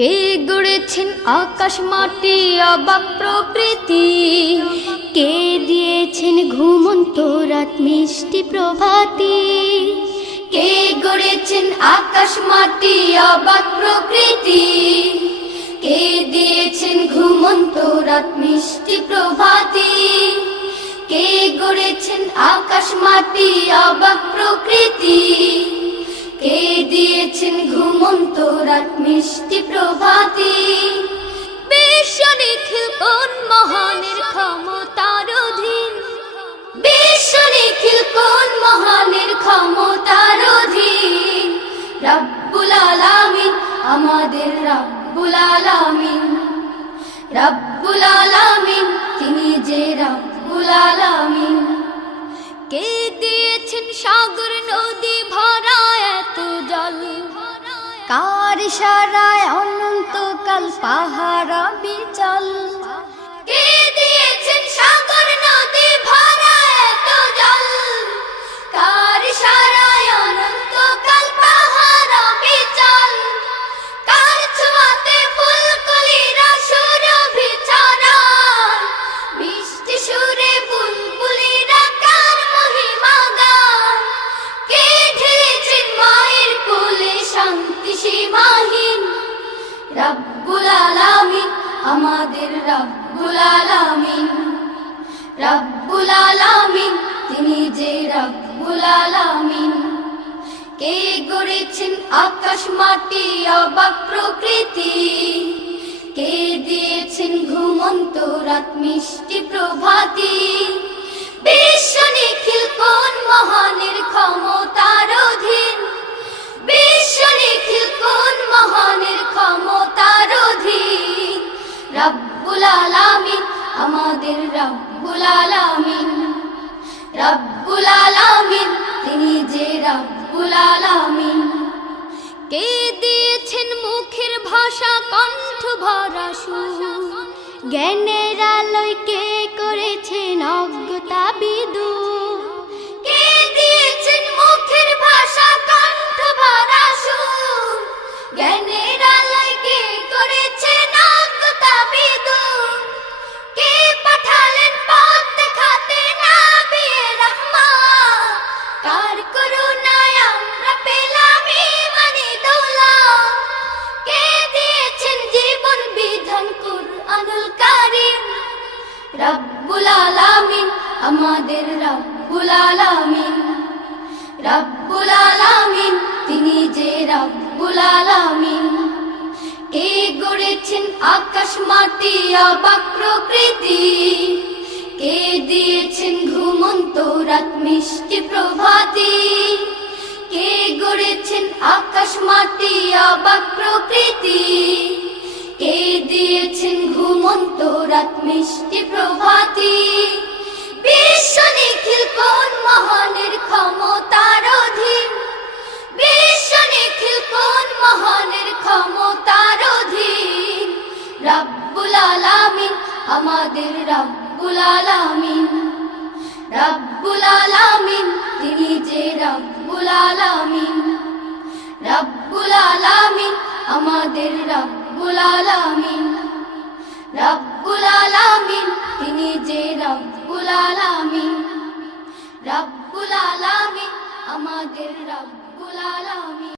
কে গড়েছেন আকাশ মাটি অবাক প্রকৃতি, কে দিয়েছেন ঘুমন্ত রাত মিষ্টি প্রভাতি। কে গড়েছেন আকাশ মাটি অবাক প্রকৃতি, কে দিয়েছেন ঘুমন্ত রাত মিষ্টি প্রভাতি। কে গড়েছেন আকাশ মাটি অবাক প্রকৃতি, কে দিয়েছেন ঘুমন্ত রাত মিষ্টি প্রভাতি। বিশ্ব নিখিল কোন মহানের ক্ষমতার অধীন, বিশ্ব নিখিল কোন মহানের ক্ষমতার অধীন। রব্বুল আলামিন আমাদের রব্বুল আলামিন, রব্বুল আলামিন তিনি যে রব্বুল আলামিন। কে দিয়েছেন সাগর নদী ভরা এত জল, কার ইশারায় অনন্তকাল পাহাড় বিচল। কে দিয়েছেন সাগর নদী ভরা এত জল, কার ইশারায় অনন্তকাল পাহাড় বিচল। কার ছোঁয়াতে ফুলকলিরা সুরভি ছড়ায়, মিষ্টি সুরে বুলবুলিরা কার মহিমা গায়। কে ঢেলেছেন মায়ের কোলে শান্তি সীমাহীন, রব্বুল আলামিন আমাদের রব্বুল আলামিন, রব্বুল আলামিন তিনি যে রব্বুল আলামিন। কে গড়েছেন আকাশ মাটি অবাক প্রকৃতি, কে দিয়েছেন ঘুমন্ত রাত মিষ্টি প্রভাতি। বিশ্ব নিখিল কোন মহানের ক্ষমতার অধীন, বিশ্ব নিখিল কোন মহানের ক্ষমতার অধীন। রব্বুল আলামিন আমাদের রব্বুল আলামিন, রব্বুল আলামিন তিনি যে রব্বুল আলামিন। কে দিয়েছেন মুখের ভাষা কণ্ঠ ভরা সুর, জ্ঞানের আলোয় কে করেছেন অজ্ঞতা বিদূর। কে দিয়েছেন মুখের ভাষা কণ্ঠ ভরা সুর, জ্ঞানের আলোয় কে করেছেন অজ্ঞতা বিদূর। কে পাঠালেন পথ দেখাতে নবিয়ে রহমত, কার করুণায় আমরা পেলাম ঈমানি দৌলত। কে দিয়েছেন জীবন বিধান কুরআনুল কারীম, রব্বুল আলামিন আমাদের রব্বুল আলামিন, রব্বুল আলামিন তিনি যে রব্বুল আলামিন। কে গড়েছেন আকাশ মাটি অবাক প্রকৃতি, কে দিয়েছেন ঘুমন্ত রাত মিষ্টি প্রভাতি। কে গড়েছেন আকাশ মাটি অবাক প্রকৃতি, কে দিয়েছেন ঘুমন্ত রাত মিষ্টি প্রভাতি। বিশ্ব নিখিল কোন মহানের ক্ষমতার অধীন, বিশ্ব নিখিল কোন মহানের ক্ষমতার অধীন। রব্বুল আলামিন আমাদের রব্বুল আলামিন, রব্বুল আলামিন তিনি যে রব্বুল আলামিন। রব্বুল আলামিন আমাদের রব্বুল আলামিন, রব্বুল আলামিন তিনি যে রব্বুল আলামিন। রব্বুল আলামিন আমাদের রব্বুল আলামিন।